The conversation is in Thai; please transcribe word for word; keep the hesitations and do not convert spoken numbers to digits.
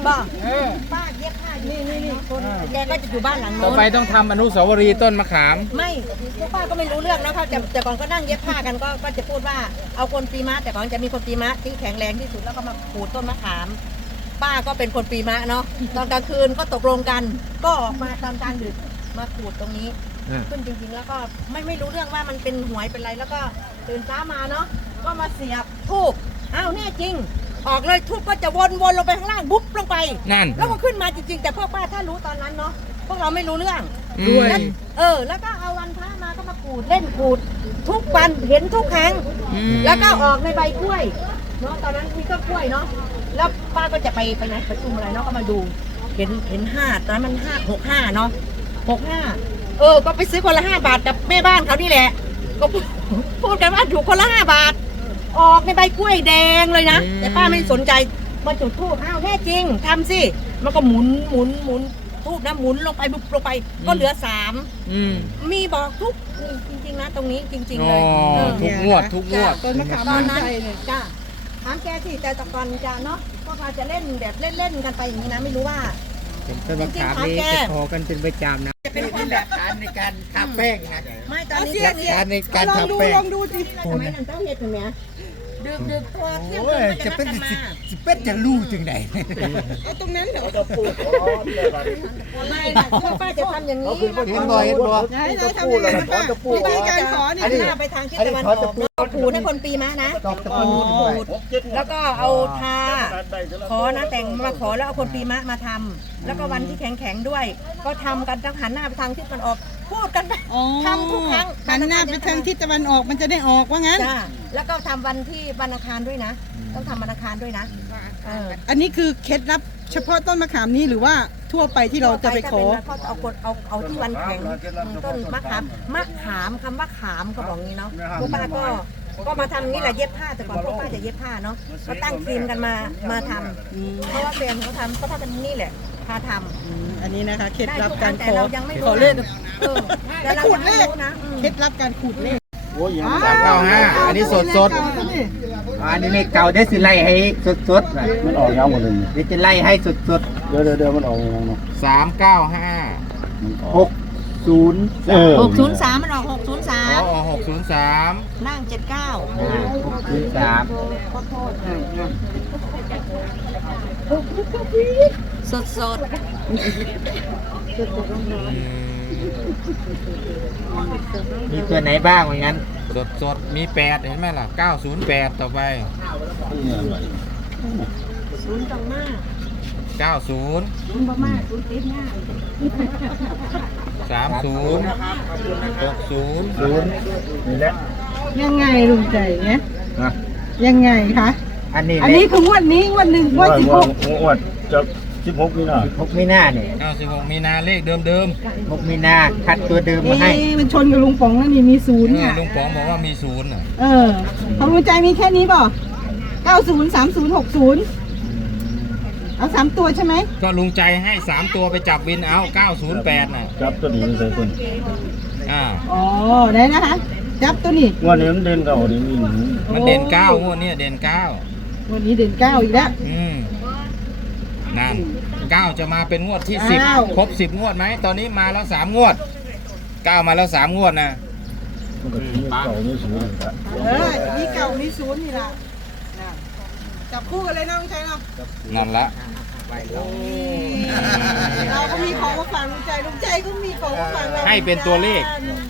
บ้าป้าเย็บผ้านี่นี่นี่คนแกก็จะอยู่บ้านหลังโน้นต่อไปต้องทำอนุสาวรีย์ต้นมะขามไม่พวกป้าก็ไม่รู้เรื่องนะคะแต่แต่ก่อนก็นั่งเย็บผ้ากันก็ก็จะพูดว่าเอาคนปีมะแต่ก่อนจะมีคนปีมะที่แข็งแรงที่สุดแล้วก็มาขูดต้นมะขามป้าก็เป็นคนปีมะเนาะตอนกลางคืนก็ตกลงกัน ก็ออกมาตอนกลางดึกมาขูดตรงนี้ขึ้นจริงๆแล้วก็ไม่ไม่รู้เรื่องว่ามันเป็นหวยเป็นไรแล้วก็ตื่นเช้ามาเนาะก็มาเสียบทูบอ้าวแน่จริง ออกเลยทูบก็จะวนวนลงไปข้างล่างบุ๊บลงไปนั่นแล้วก็ขึ้นมาจริงๆแต่พวกป้าถ้ารู้ตอนนั้นเนาะพวกเราไม่รู้เรื่องด้วยเออแล้วก็เอาวันพระมาก็มาขูดเล่นขูดทุกวันเห็นทุกครั้งแล้วก็ออกในใบกล้วยเนาะตอนนั้นมีก็กล้วยเนาะแล้วป้าก็จะไปไปไหนประชุมอะไรเนาะก็มาดูเห็นเห็นห้าตอนนั้นมันห้าหกห้าเนาะหกห้าเออก็ไปซื้อคนละห้าบาทกับแม่บ้านเขานี่แหละก็พูดกันว่าถูกคนละห้าบาทออกในใบกล้วยแดงเลยนะแต่ป้าไม่สนใจมาจุดธูปอ้าวแน่จริงทำสิมันก็หมุนหมุนหมุนธูปนะหมุนลงไปบุบลงไปก็เหลือสามมีบอกทุกจริงๆนะตรงนี้จริงๆเลยทุกงวดทุกงวดต้นมะขามตอนนั้นจ้าถามแกสิแต่ตอนจะเนาะพวกเราจะเล่นแบบเล่นๆกันไปอย่างนี้นะไม่รู้ว่าต้นมะขามนี่จะขอกันเป็นประจำนะจะเป็นคนแบบฐานในการทาแป้งนะไม่ตอนนี้ฐานในการทาแป้งลองดูสิทำไมนั่นเต้าเห็ดเห็นไหมดึกดึกตัวเที่ยงคืนจะเป็นสิสิเป็นจะรู้จึงไหนเอาตรงนั้นเหรอจะพูดไม่พวกป้าจะทำอย่างนี้เห็นบ่เห็นบ่ให้เราทำอย่างนี้ป้าวิธีการขอนี่หน้าไปทางทิศตะวันออกเอาขูดให้คนปีม้านะขูดขูดแล้วก็เอาทาขอนะแต่งมาขอแล้วเอาคนปีม้ามาทำแล้วก็วันที่แข็งแข็งด้วยก็ทำกันต้องหันหน้าไปทางทิศตะวันออกพูดกันไปทำทุกครั้งหันหน้าไปทางทิศตะวันออกมันจะได้ออกว่างั้นแล้วก็ทำวันที่วันอังคารด้วยนะต้องทำวันอังคารด้วยนะอันนี้คือเคล็ดลับเฉพาะต้นมะขามนี้หรือว่าทั่วไปที่เราจะไปขอเขาเอากดเอาเอาที่วันแข็งต้นมะขามมะขามคำว่าขามก็บอกงี้เนาะพวกป้าก็ก็มาทำนี่แหละเย็บผ้าแต่ก่อนพวกป้าจะเย็บผ้าเนาะก็ตั้งทีมกันมามาทำเพราะว่าแฟนเขาทำก็ทำกันนี่แหละพาทำอันนี้นะคะเคล็ดลับการขอขอเลขแต่เราขูดเลขนะเคล็ดลับการขูดเลขสามเก้าห้าอันนี้สดสดอันนี้เลขเก่าได้สิไล่ให้สดสดมันออกยาวหมดเลยเดี๋ยวจะไล่ให้สดสดเดี๋ยวเดี๋ยวมันออกยังไงสามเก้าห้าหกศูนย์หกศูนย์สามมันออกหกศูนย์สามอ๋อหกศูนย์สามล่างเจ็ดเก้าหกศูนย์สามสดสดมีตัวไหนบ้างอย่างนั้นสดสดมีแปดเห็นไหมล่ะเก้าศูนย์แปดต่อไปศูนย์ตรงหน้าเก้าศูนย์ศูนย์ประมาณศูนย์ติดหน้าสามศูนย์หกศูนย์ศูนย์นี่แหละยังไงลุงใจเนี่ยยังไงคะอันนี้อันนี้คืองวดนี้งวดหนึ่งงวดสิบหกงวดจะสิบหกมีนาหกมีนาเนี่ยเก้าสิบหกมีนาเลขเดิมเดิมหกมีนาคัดตัวเดิมมาให้มันชนกับลุงป๋องนั่นนี่มีศูนย์เนี่ยลุงป๋องบอกว่ามีศูนย์เออของลุงใจมีแค่นี้ป่ะเก้าศูนย์สามศูนย์หกศูนย์เอาสามตัวใช่ไหมก็ลุงใจให้สามตัวไปจับวินเอาเก้าศูนย์แปดน่ะจับตัวนี้ใส่คนอ่าอ๋อได้นะคะจับตัวนี้งวดนี้มันเด่นเก้าดีมีมันเด่นเก้างวดนี้เด่นเก้าวันนี้เด่นเก้าอีกแล้วอืมนั่นเก้าจะมาเป็นงวดที่สิบครบสิบงวดไหมตอนนี้มาแล้วสามงวดเก้ามาแล้วสามงวดนะมันก็มีเก่ามีศูนย์เออมีเก่ามีศูนย์นี่ละจับคู่กันเลยนะไม่ใช่เนาะนั่นละเราก็มีของมาฝากลุงใจลุงใจก็มีของมาฝากเราให้เป็นตัวเลข